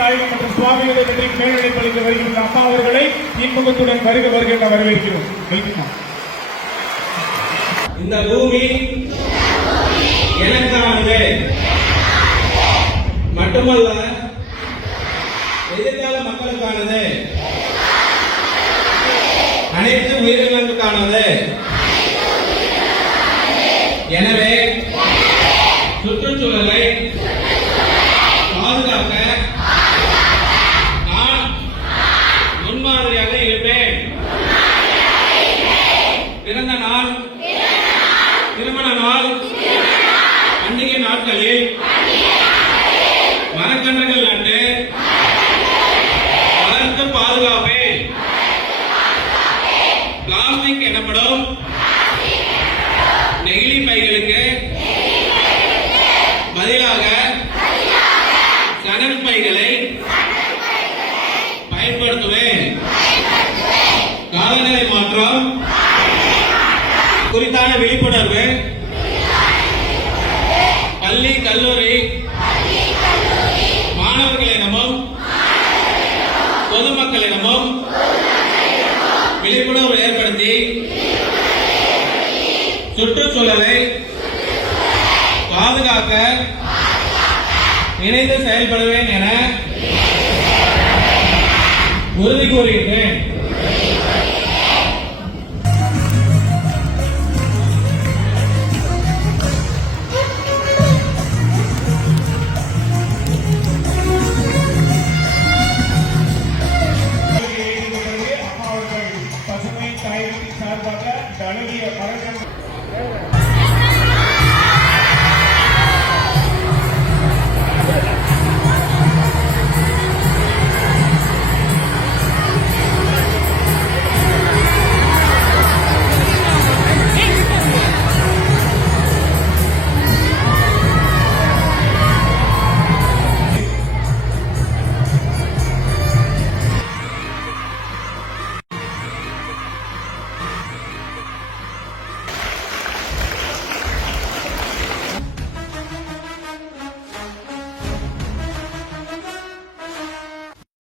தாயகம் மற்றும் சுவாமிகளை பற்றி மேல்நிலைப்பள்ளிக்கு வருகின்ற அம்மா அவர்களை இன்முகத்துடன் வருக வருக வரவேற்கிறோம். இந்த பூமி எனக்கானது மட்டுமல்ல, எதிர்கால மக்களுக்கானது, அனைத்து உயிரினங்களுக்கானது. எனவே சுற்றுச்சூழலை பாதுகாக்க நான் முன்மாதிரியாக இருப்பேன். பிறந்த நாள், திருமண நாள், பண்டிகை நாட்களில் மரக்கன்றுகள் நட்டு வளர்த்து பாதுகாப்பேன். பிளாஸ்டிக் எனப்படும் நெகிழி பைகளுக்கு பதிலாக சணல் பைகளை பயன்படுத்துவேன். காலநிலை மாற்றம் குறித்தான விழிப்புணர்வு பள்ளி கல்லூரி மாணவர்களிடமும் பொதுமக்களிடமும் விழிப்புணர்வு ஏற்படுத்தி சுற்றுச்சூழலை பாதுகாக்க இணைந்து செயல்படுவேன் என உறுதி கூறுகின்றேன்.